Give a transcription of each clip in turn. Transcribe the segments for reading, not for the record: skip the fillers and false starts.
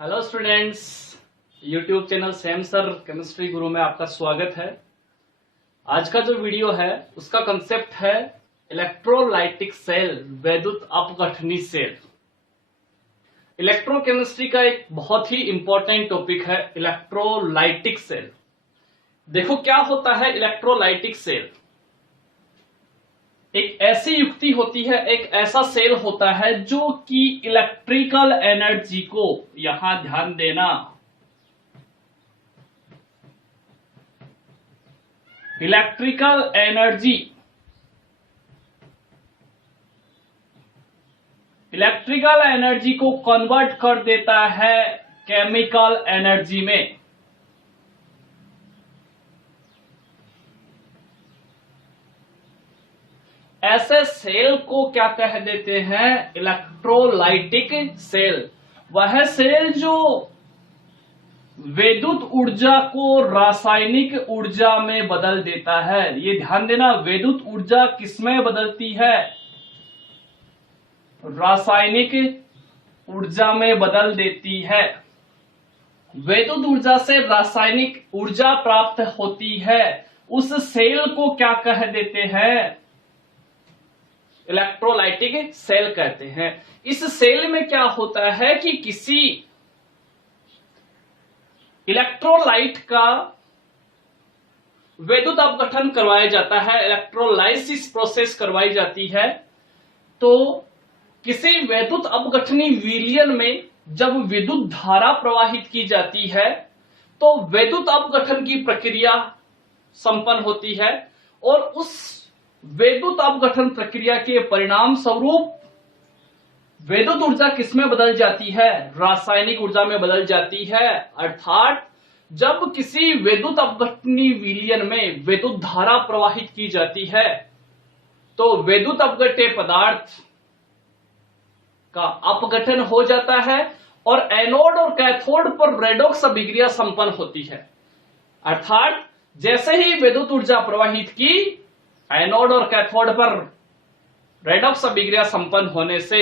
Hello students, YouTube channel same sir chemistry गुरु में आपका स्वागत है। आज का जो वीडियो है उसका कंसेप्ट है इलेक्ट्रोलाइटिक सेल, वैद्युत अपघटनी सेल। इलेक्ट्रोकेमिस्ट्री का एक बहुत ही इंपॉर्टेंट टॉपिक है इलेक्ट्रोलाइटिक सेल। देखो क्या होता है इलेक्ट्रोलाइटिक सेल। एक ऐसी युक्ति होती है, एक ऐसा सेल होता है जो कि इलेक्ट्रिकल एनर्जी को, यहां ध्यान देना, इलेक्ट्रिकल एनर्जी को कन्वर्ट कर देता है केमिकल एनर्जी में। ऐसे सेल को क्या कह देते हैं? Electrolytic cell. वह सेल जो विद्युत ऊर्जा को रासायनिक ऊर्जा में बदल देता है। ये ध्यान देना, विद्युत ऊर्जा किसमें बदलती है? रासायनिक ऊर्जा में बदल देती है। विद्युत ऊर्जा से रासायनिक ऊर्जा प्राप्त होती है। उस सेल को क्या कह देते हैं? इलेक्ट्रोलाइटिक सेल कहते हैं। इस सेल में क्या होता है कि किसी इलेक्ट्रोलाइट का विद्युत अपघटन करवाया जाता है, इलेक्ट्रोलाइसिस प्रोसेस करवाई जाती है। तो किसी विद्युत अपघटनी विलयन में जब विद्युत धारा प्रवाहित की जाती है तो विद्युत अपघटन की प्रक्रिया संपन्न होती है और उस विद्युत अपघटन प्रक्रिया के परिणाम स्वरूप विद्युत ऊर्जा किसमें बदल जाती है? रासायनिक ऊर्जा में बदल जाती है। अर्थात जब किसी विद्युत अपघटनी विलयन में विद्युत धारा प्रवाहित की जाती है तो विद्युत अपघट्य पदार्थ का अपघटन हो जाता है और एनोड और कैथोड पर रेडॉक्स अभिक्रिया संपन्न होती है। अर्थात जैसे ही विद्युत ऊर्जा प्रवाहित की, एनोड और कैथोड पर रेडॉक्स अभिक्रिया संपन्न होने से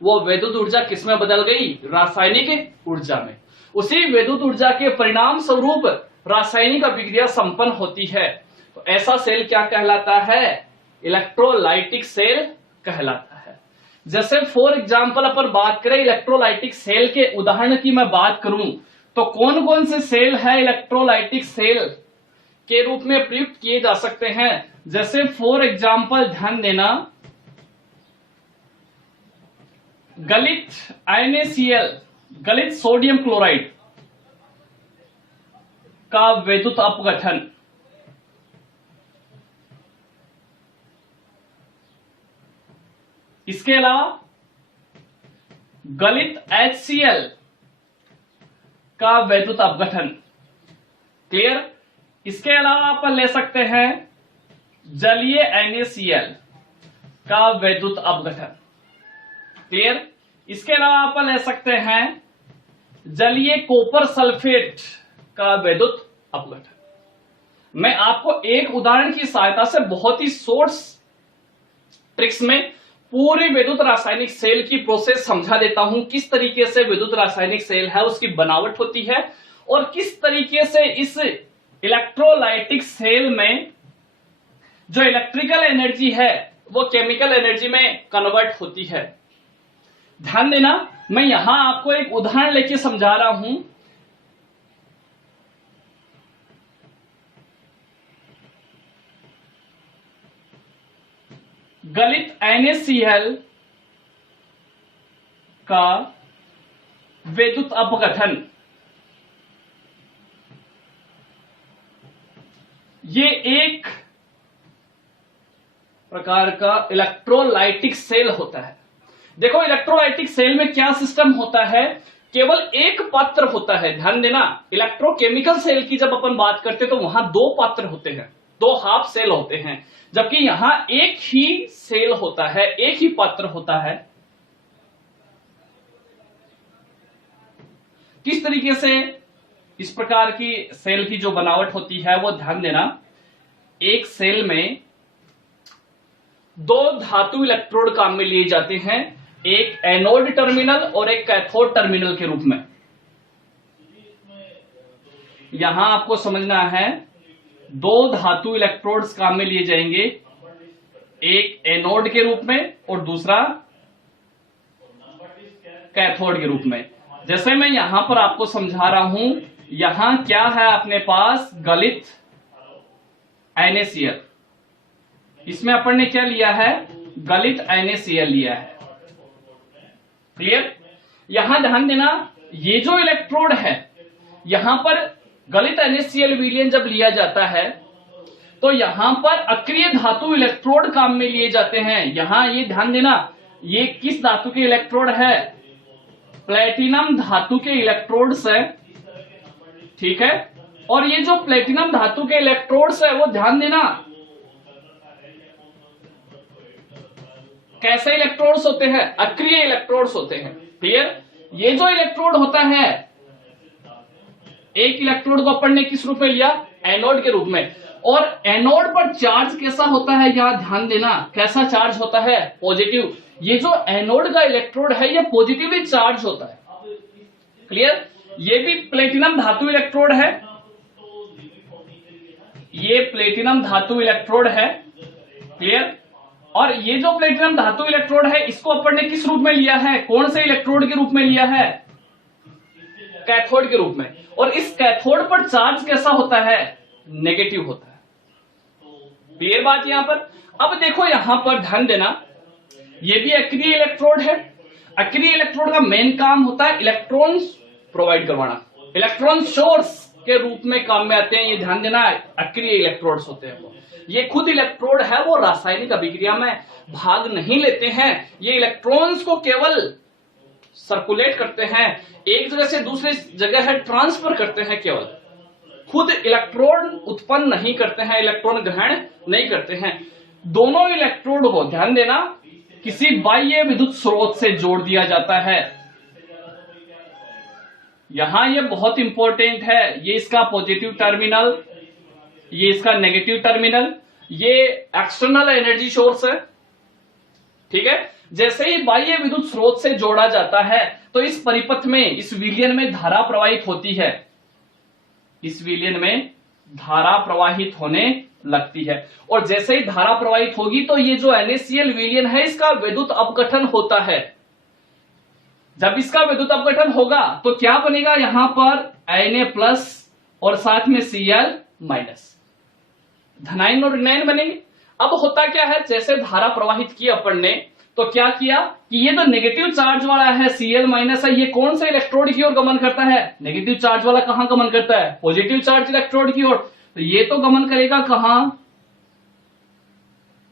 वो विद्युत ऊर्जा किसमें बदल गई? रासायनिक ऊर्जा में। उसी विद्युत ऊर्जा के परिणाम स्वरूप रासायनिक अभिक्रिया संपन्न होती है। तो ऐसा सेल क्या कहलाता है? इलेक्ट्रोलाइटिक सेल कहलाता है। जैसे फॉर एग्जांपल अपन बात करें इलेक्ट्रोलाइटिक सेल के उदाहरण की मैं बात करूं तो कौन कौन से सेल है इलेक्ट्रोलाइटिक सेल के रूप में प्रयुक्त किए जा सकते हैं? जैसे फॉर एग्जांपल ध्यान देना, गलित NaCl, गलित सोडियम क्लोराइड का विद्युत अपघटन, इसके अलावा गलित HCl का विद्युत अपघटन। क्लियर? इसके अलावा अपन ले सकते हैं जलीय NaCl का विद्युत अपघटन। क्लियर? इसके अलावा अपन ले सकते हैं जलीय कॉपर सल्फेट का विद्युत अपघटन। मैं आपको एक उदाहरण की सहायता से बहुत ही शॉर्ट ट्रिक्स में पूरी विद्युत रासायनिक सेल की प्रोसेस समझा देता हूं। किस तरीके से विद्युत रासायनिक सेल है उसकी बनावट होती है और किस तरीके से इस इलेक्ट्रोलाइटिक सेल में जो इलेक्ट्रिकल एनर्जी है वो केमिकल एनर्जी में कन्वर्ट होती है। ध्यान देना, मैं यहां आपको एक उदाहरण लेके समझा रहा हूं। गलित NaCl का विद्युत अपघटन, ये एक प्रकार का इलेक्ट्रोलाइटिक सेल होता है। देखो इलेक्ट्रोलाइटिक सेल में क्या सिस्टम होता है? केवल एक पात्र होता है। ध्यान देना, इलेक्ट्रोकेमिकल सेल की जब अपन बात करते हैं तो वहां दो पात्र होते हैं, दो हाफ सेल होते हैं, जबकि यहां एक ही सेल होता है, एक ही पात्र होता है। किस तरीके से इस प्रकार की सेल की जो बनावट होती है वो ध्यान देना। एक सेल में दो धातु इलेक्ट्रोड काम में लिए जाते हैं, एक एनोड टर्मिनल और एक कैथोड टर्मिनल के रूप में। यहां आपको समझना है, दो धातु इलेक्ट्रोड्स काम में लिए जाएंगे, एक एनोड के रूप में और दूसरा कैथोड के रूप में। जैसे मैं यहां पर आपको समझा रहा हूं, यहां क्या है अपने पास, गलित NaCl। इसमें अपन ने क्या लिया है, गलित NaCl लिया है। क्लियर? यहां ध्यान देना, ये जो इलेक्ट्रोड है, यहां पर गलित NaCl विलयन जब लिया जाता है तो यहां पर अक्रिय धातु इलेक्ट्रोड काम में लिए जाते हैं। यहां ये ध्यान देना, ये किस धातु के इलेक्ट्रोड है, प्लेटिनम धातु के इलेक्ट्रोड्स है। ठीक है, और ये जो प्लेटिनम धातु के इलेक्ट्रोड्स है वो ध्यान देना कैसे इलेक्ट्रोड्स होते हैं, अक्रिय इलेक्ट्रोड्स होते हैं। क्लियर? ये जो इलेक्ट्रोड होता है, एक इलेक्ट्रोड को अपन ने किस रूप में लिया, एनोड के रूप में, और एनोड पर चार्ज कैसा होता है, यहां ध्यान देना, कैसा चार्ज होता है, पॉजिटिव। ये जो एनोड का इलेक्ट्रोड है ये पॉजिटिवली चार्ज होता है। क्लियर? ये भी प्लेटिनम धातु इलेक्ट्रोड है, ये प्लेटिनम धातु इलेक्ट्रोड है। क्लियर? और ये जो प्लेटिनम धातु इलेक्ट्रोड है इसको अपन ने किस रूप में लिया है, कौन से इलेक्ट्रोड के रूप में लिया है, कैथोड के रूप में। और इस कैथोड पर चार्ज कैसा होता है, नेगेटिव होता है। क्लियर बात यहां पर? अब देखो यहां पर ध्यान देना, ये भी अक्रिय इलेक्ट्रोड है। अक्रिय इलेक्ट्रोड का मेन काम होता है इलेक्ट्रॉन्स प्रोवाइड करवाना, इलेक्ट्रॉन सोर्स के रूप में काम में आते हैं। ये ध्यान देना, अक्रिय इलेक्ट्रोड्स होते हैं वो। ये खुद इलेक्ट्रोड है, वो रासायनिक अभिक्रिया में भाग नहीं लेते हैं, ये इलेक्ट्रॉन्स को केवल सर्कुलेट करते हैं, एक जगह से दूसरी जगह है ट्रांसफर करते हैं, केवल खुद इलेक्ट्रॉन उत्पन्न नहीं करते हैं, इलेक्ट्रॉन ग्रहण नहीं करते हैं। दोनों इलेक्ट्रोड को ध्यान देना किसी बाह्य विद्युत स्रोत से जोड़ दिया जाता है। यहां ये बहुत इंपॉर्टेंट है, ये इसका पॉजिटिव टर्मिनल, ये इसका नेगेटिव टर्मिनल, ये एक्सटर्नल एनर्जी सोर्स है। ठीक है, जैसे ही बाह्य विद्युत स्रोत से जोड़ा जाता है तो इस परिपथ में, इस विलयन में धारा प्रवाहित होती है, इस विलयन में धारा प्रवाहित होने लगती है। और जैसे ही धारा प्रवाहित होगी तो ये जो NaCl विलयन है इसका विद्युत अपघटन होता है। जब इसका विद्युत अपघटन होगा तो क्या बनेगा, यहां पर Na+ और साथ में Cl-, धनायन और ऋणायन बनेंगे। अब होता क्या है, जैसे धारा प्रवाहित की अपन ने तो क्या किया कि ये तो नेगेटिव चार्ज वाला है, Cl- है, ये कौन सा इलेक्ट्रोड की ओर गमन करता है, नेगेटिव चार्ज वाला कहां गमन करता है, पॉजिटिव चार्ज इलेक्ट्रोड की ओर। तो ये तो गमन करेगा कहां,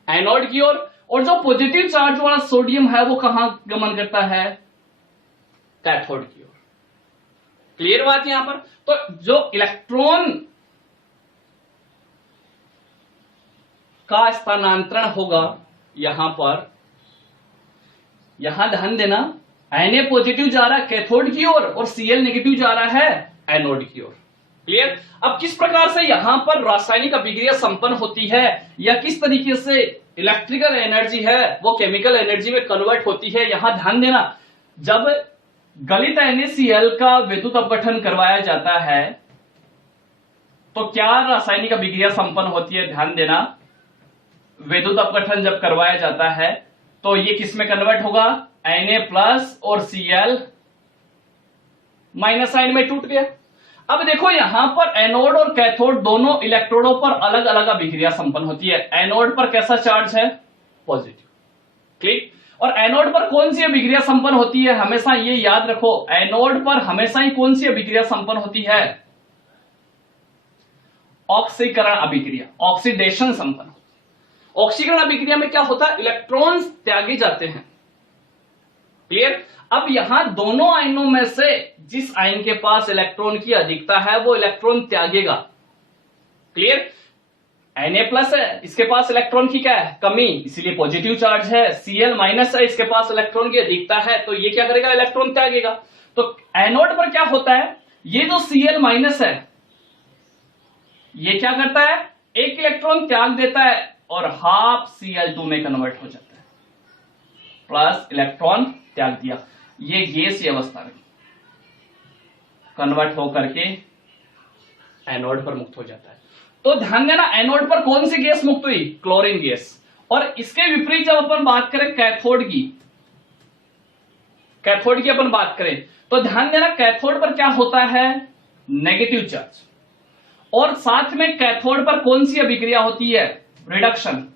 एनोड की ओर। और जो पॉजिटिव चार्ज वाला सोडियम है वो कहां गमन करता है, कैथोड की ओर। क्लियर बात यहां पर? तो जो इलेक्ट्रॉन का स्थानांतरण होगा यहां पर, यहां ध्यान देना, Na पॉजिटिव जा रहा है कैथोड की ओर और Cl नेगेटिव जा रहा है एनोड की ओर। क्लियर? अब किस प्रकार से यहां पर रासायनिक अभिक्रिया संपन्न होती है या किस तरीके से इलेक्ट्रिकल एनर्जी है वो केमिकल एनर्जी में कन्वर्ट होती है, यहां ध्यान देना। जब गलित NaCl का विद्युत अपघटन करवाया जाता है तो क्या रासायनिक अभिक्रिया संपन्न होती है, ध्यान देना। विद्युत अपघटन जब करवाया जाता है तो ये किस में कन्वर्ट होगा, Na+ और Cl- आयन में टूट गया। अब देखो यहां पर एनोड और कैथोड दोनों इलेक्ट्रोडों पर अलग अलग अभिक्रिया संपन्न होती है। एनोड पर कैसा चार्ज है, पॉजिटिव। क्लिक? और एनोड पर कौन सी अभिक्रिया संपन्न होती है, हमेशा ये याद रखो, एनोड पर हमेशा ही कौन सी अभिक्रिया संपन्न होती है, ऑक्सीकरण अभिक्रिया, ऑक्सीडेशन संपन्न। ऑक्सीकरण अभिक्रिया में क्या होता है, इलेक्ट्रॉन्स त्यागे जाते हैं। क्लियर? अब यहां दोनों आयनों में से जिस आयन के पास इलेक्ट्रॉन की अधिकता है वो इलेक्ट्रॉन त्यागेगा। क्लियर? Na+ है, इसके पास इलेक्ट्रॉन की क्या है, कमी, इसीलिए पॉजिटिव चार्ज है। Cl- है, इसके पास इलेक्ट्रॉन की अधिकता है, तो ये क्या करेगा, इलेक्ट्रॉन त्यागेगा। तो एनोड पर क्या होता है, ये जो Cl- है ये क्या करता है, एक इलेक्ट्रॉन त्याग देता है और हाफ Cl2 में कन्वर्ट हो जाता है, प्लस इलेक्ट्रॉन त्याग दिया, ये गैसीय अवस्था में कन्वर्ट होकर के एनोड पर मुक्त हो जाता है। तो ध्यान देना, एनोड पर कौन सी गैस मुक्त हुई? Chlorine gas. और इसके विपरीत जब अपन बात करें कैथोड की अपन बात करें तो ध्यान देना, कैथोड पर क्या होता है? Negative charge. और साथ में कैथोड पर कौन सी अभिक्रिया होती है? रिडक्शन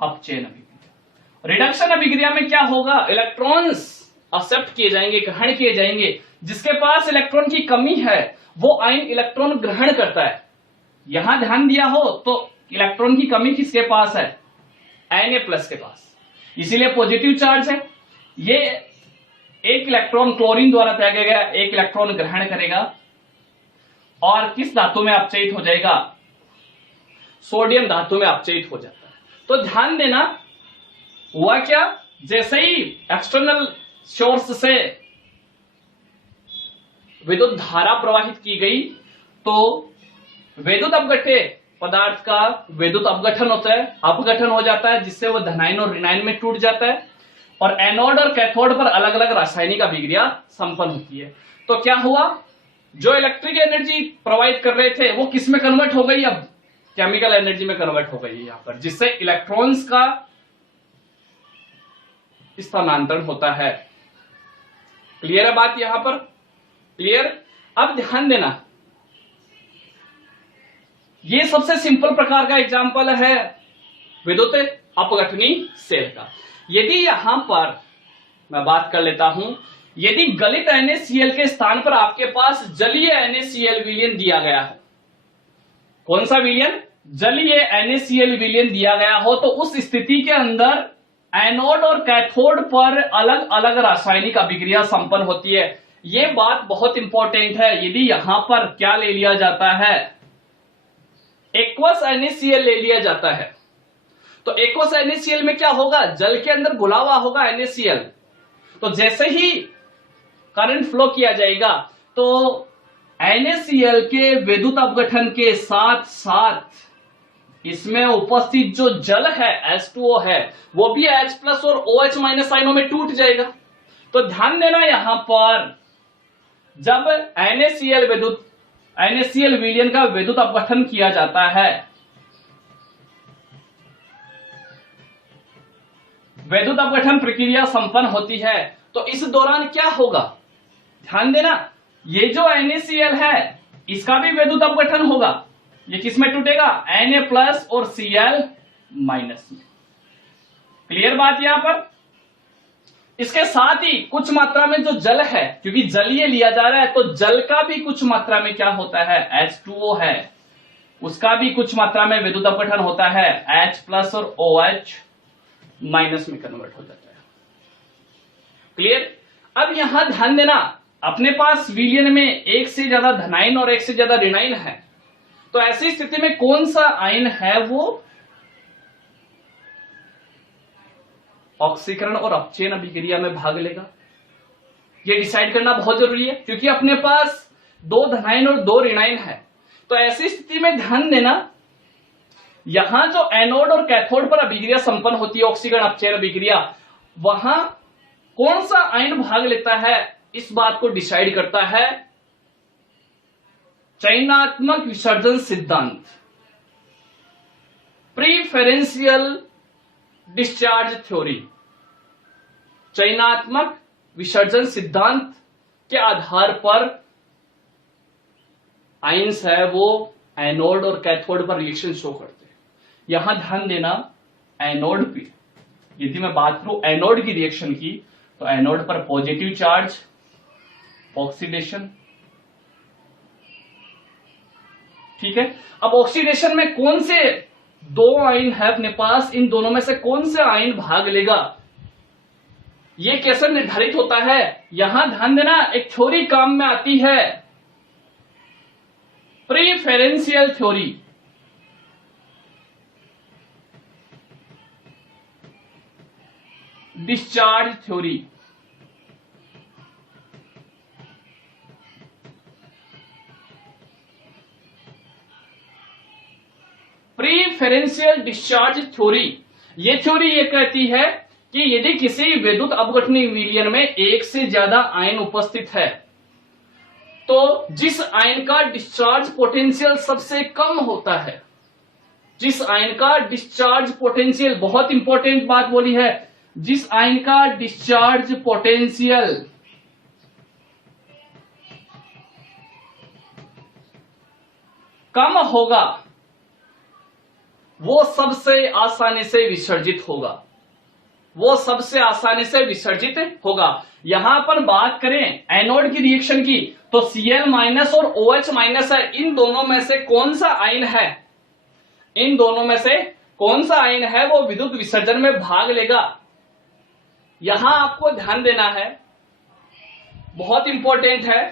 अपचयन अभिक्रिया। रिडक्शन अभिक्रिया में क्या होगा? इलेक्ट्रॉन्स एक्सेप्ट किए जाएंगे, ग्रहण किए जाएंगे। जिसके पास इलेक्ट्रॉन की कमी है वो आयन इलेक्ट्रॉन ग्रहण करता है। यहां ध्यान दिया हो तो इलेक्ट्रॉन की कमी किसके पास है? Na+ के पास, इसीलिए पॉजिटिव चार्ज है। ये एक इलेक्ट्रॉन क्लोरीन द्वारा त्यागा गया एक इलेक्ट्रॉन ग्रहण करेगा और किस धातु में अपचयित हो जाएगा? सोडियम धातु में अपचयित हो जाता है। तो ध्यान देना, हुआ क्या? जैसे ही एक्सटर्नल सोर्स से विद्युत धारा प्रवाहित की गई तो विद्युत अपघट्य पदार्थ का विद्युत अपघटन होता है, अपघटन हो जाता है, जिससे वो धनायन और ऋणायन में टूट जाता है और एनोड और कैथोड पर अलग अलग रासायनिक अभिक्रिया संपन्न होती है। तो क्या हुआ? जो इलेक्ट्रिक एनर्जी प्रोवाइड कर रहे थे वो किस में कन्वर्ट हो गई? अब केमिकल एनर्जी में कन्वर्ट हो गई है यहां पर, जिससे इलेक्ट्रॉन्स का स्थानांतरण होता है। क्लियर है बात यहां पर? क्लियर? अब ध्यान देना, ये सबसे सिंपल प्रकार का एग्जाम्पल है विद्युत अपघटनी सेल का। यदि यहां पर मैं बात कर लेता हूं, यदि गलित NaCl के स्थान पर आपके पास जलीय NaCl विलयन दिया गया हो, कौन सा विलयन? जलीय NaCl विलयन दिया गया हो, तो उस स्थिति के अंदर एनोड और कैथोड पर अलग अलग रासायनिक अभिक्रिया संपन्न होती है। यह बात बहुत इंपॉर्टेंट है। यदि यहां पर क्या ले लिया जाता है? एक्वस NaCl ले लिया जाता है, तो एक्वस NaCl में क्या होगा? जल के अंदर घुला हुआ होगा NaCl। तो जैसे ही करंट फ्लो किया जाएगा तो NaCl के विद्युत अपघटन के साथ साथ इसमें उपस्थित जो जल है H2O है वो भी H+ और OH- आयनों में टूट जाएगा। तो ध्यान देना, यहां पर जब NaCl विलयन का विद्युत अपघटन किया जाता है, विद्युत अपघटन प्रक्रिया संपन्न होती है, तो इस दौरान क्या होगा? ध्यान देना, ये जो NaCl है इसका भी विद्युत अपघटन होगा। ये किसमें टूटेगा? Na+ और Cl- में। क्लियर बात यहां पर? इसके साथ ही कुछ मात्रा में जो जल है, क्योंकि जलीय लिया जा रहा है तो जल का भी कुछ मात्रा में क्या होता है? H2O है, उसका भी कुछ मात्रा में विद्युत अपघटन होता है, H+ और OH- में कन्वर्ट हो जाता है। क्लियर? अब यहां ध्यान देना, अपने पास विलयन में एक से ज्यादा धनायन और एक से ज्यादा ऋणायन है, तो ऐसी स्थिति में कौन सा आयन है वो ऑक्सीकरण और अपचयन अभिक्रिया में भाग लेगा? ये डिसाइड करना बहुत जरूरी है, क्योंकि अपने पास 2 धनायन और 2 ऋणायन है। तो ऐसी स्थिति में ध्यान देना, यहां जो एनोड और कैथोड पर अभिक्रिया संपन्न होती है, ऑक्सीकरण अपचयन अभिक्रिया, वहां कौन सा आयन भाग लेता है, इस बात को डिसाइड करता है चयनात्मक विसर्जन सिद्धांत, प्रीफरेंशियल डिस्चार्ज थ्योरी। चयनात्मक विसर्जन सिद्धांत के आधार पर आयंस है वो एनोड और कैथोड पर रिएक्शन शो करते हैं। यहां ध्यान देना, एनोड पे यदि मैं बात करूं एनोड की रिएक्शन की, तो एनोड पर पॉजिटिव चार्ज, ऑक्सीडेशन। ठीक है, अब ऑक्सीडेशन में कौन से 2 आयन है अपने पास, इन दोनों में से कौन से आयन भाग लेगा, ये कैसे निर्धारित होता है? यहां ध्यान देना, एक थ्योरी काम में आती है, preferential theory. Discharge theory. Preferential discharge theory, ये थ्योरी ये कहती है कि यदि किसी विद्युत अपघटनी विलयन में एक से ज्यादा आयन उपस्थित है तो जिस आयन का डिस्चार्ज पोटेंशियल सबसे कम होता है, जिस आयन का डिस्चार्ज पोटेंशियल, बहुत इंपॉर्टेंट बात बोली है, जिस आयन का डिस्चार्ज पोटेंशियल कम होगा वो सबसे आसानी से विसर्जित होगा, वो सबसे आसानी से विसर्जित होगा। यहां पर बात करें एनोड की रिएक्शन की, तो Cl माइनस और OH माइनस है, इन दोनों में से कौन सा आयन है, इन दोनों में से कौन सा आयन है वो विद्युत विसर्जन में भाग लेगा। यहां आपको ध्यान देना है, बहुत इंपॉर्टेंट है।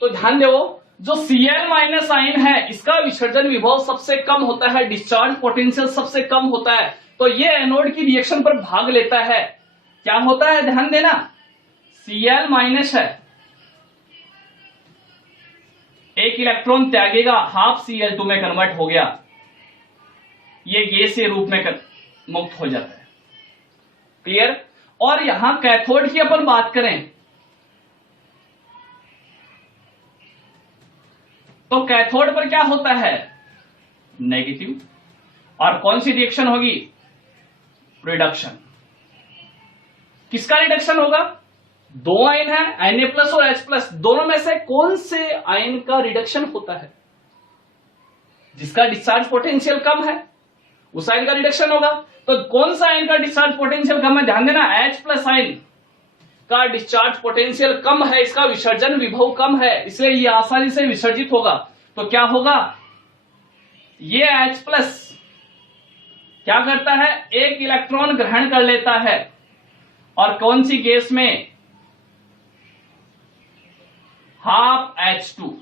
तो ध्यान दो, जो Cl माइनस आयन है इसका विसर्जन विभव सबसे कम होता है, डिस्चार्ज पोटेंशियल सबसे कम होता है, तो ये एनोड की रिएक्शन पर भाग लेता है। क्या होता है ध्यान देना, Cl माइनस है, एक इलेक्ट्रॉन त्यागेगा, हाफ Cl2 में कन्वर्ट हो गया, ये गैसीय रूप में मुक्त हो जाता है। क्लियर। और यहां कैथोड की अपन बात करें तो कैथोड पर क्या होता है, नेगेटिव, और कौन सी रिएक्शन होगी, रिडक्शन। किसका रिडक्शन होगा, दो आयन है Na+ और H+, दोनों में से कौन से आयन का रिडक्शन होता है, जिसका डिस्चार्ज पोटेंशियल कम है उस आयन का रिडक्शन होगा। तो कौन सा आयन का डिस्चार्ज पोटेंशियल कम है, ध्यान देना, H+ आयन का डिस्चार्ज पोटेंशियल कम है, इसका विसर्जन विभव कम है, इसलिए ये आसानी से विसर्जित होगा। तो क्या होगा, ये H+ क्या करता है, एक इलेक्ट्रॉन ग्रहण कर लेता है और कौन सी गैस में, हाफ H2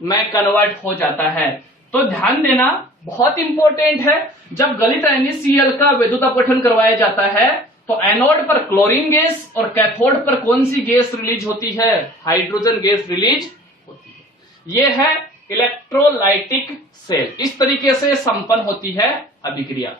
में कन्वर्ट हो जाता है। तो ध्यान देना, बहुत इंपॉर्टेंट है, जब गलित NaCl का विद्युत अपघटन करवाया जाता है तो एनोड पर क्लोरीन गैस और कैथोड पर कौन सी गैस रिलीज होती है, हाइड्रोजन गैस रिलीज होती है। यह है इलेक्ट्रोलाइटिक सेल, इस तरीके से संपन्न होती है अभिक्रिया।